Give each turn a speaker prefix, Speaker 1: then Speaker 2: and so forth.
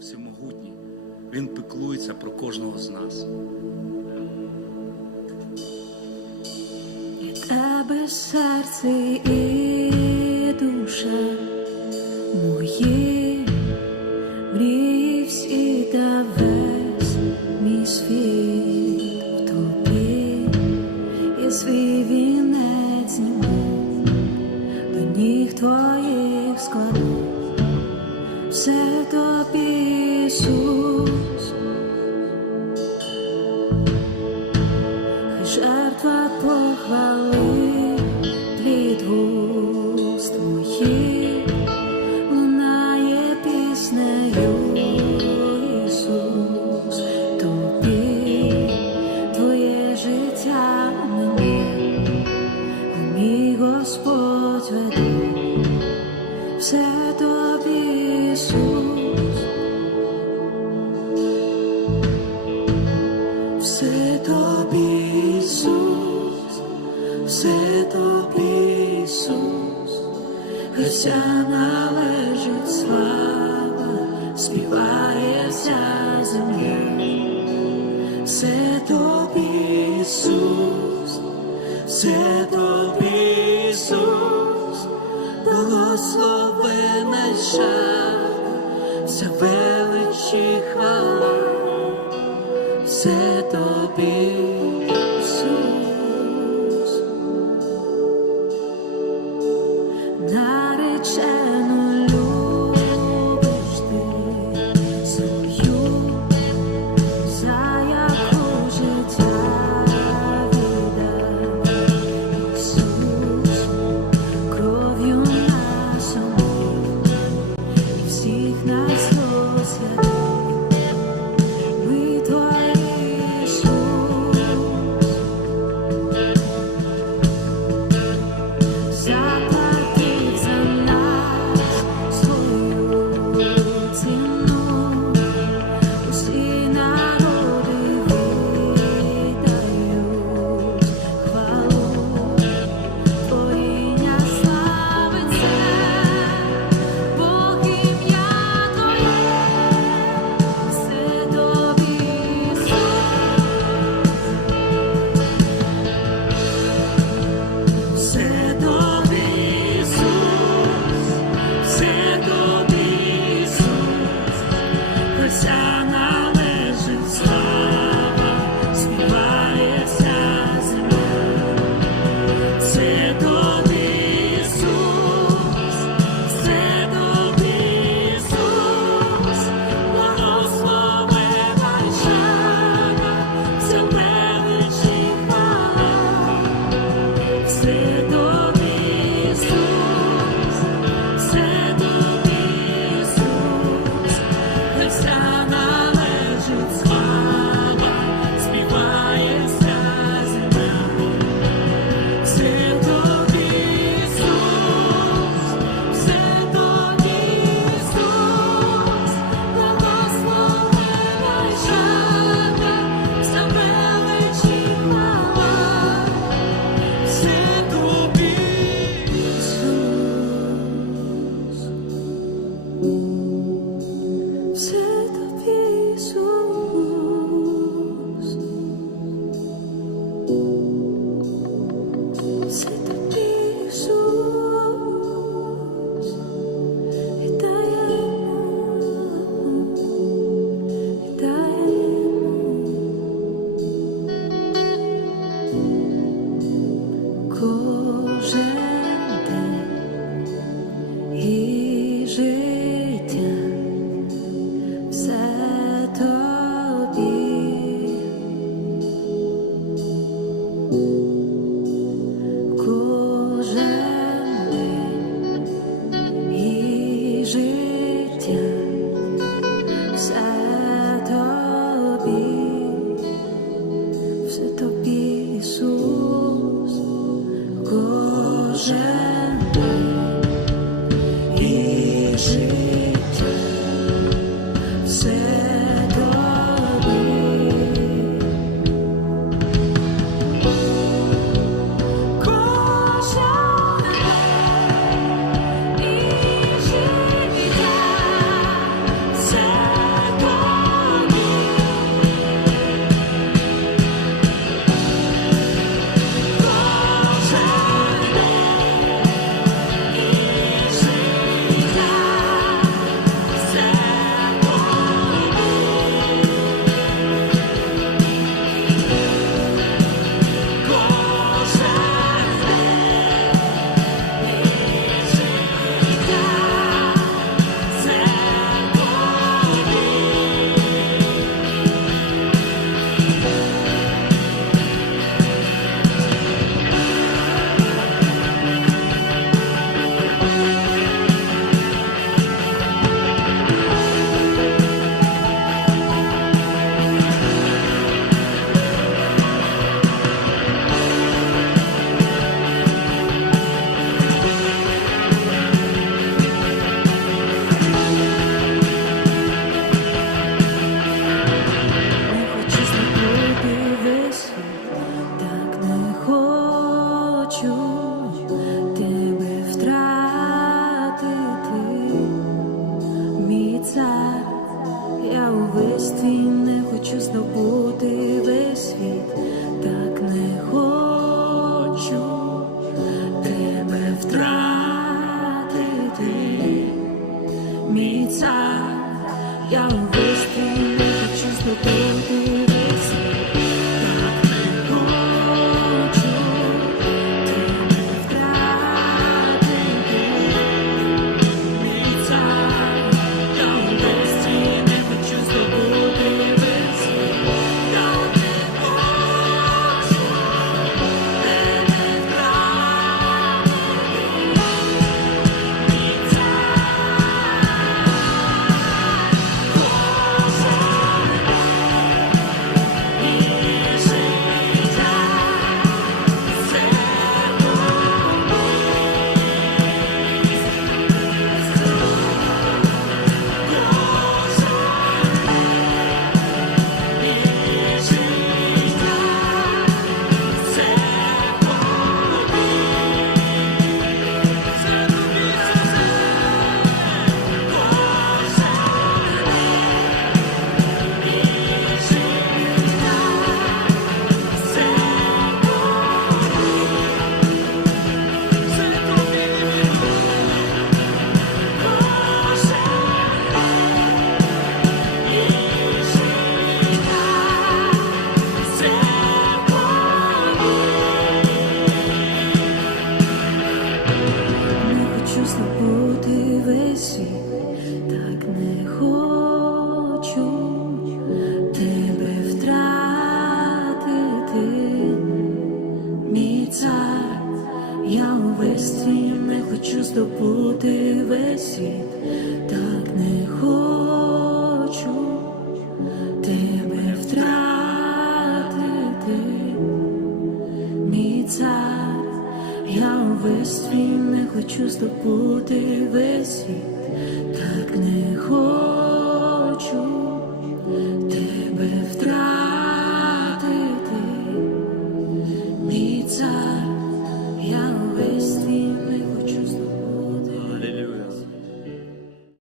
Speaker 1: всемогутній. Він піклується про кожного з нас.
Speaker 2: І тебе серце і душа мої мрії всі та весь мій світ тобі, належить слава, співає вся земля. Все тобі, Ісус, все тобі, Ісус, хвала. Все тобі, Ісус, Boże. Не хочу здобути хочу здобути весь так не хочу тебе втратити, мій цар, я увесь твій не хочу здобути весь світ, так не хочу я увесь не хочу здобути весь світ,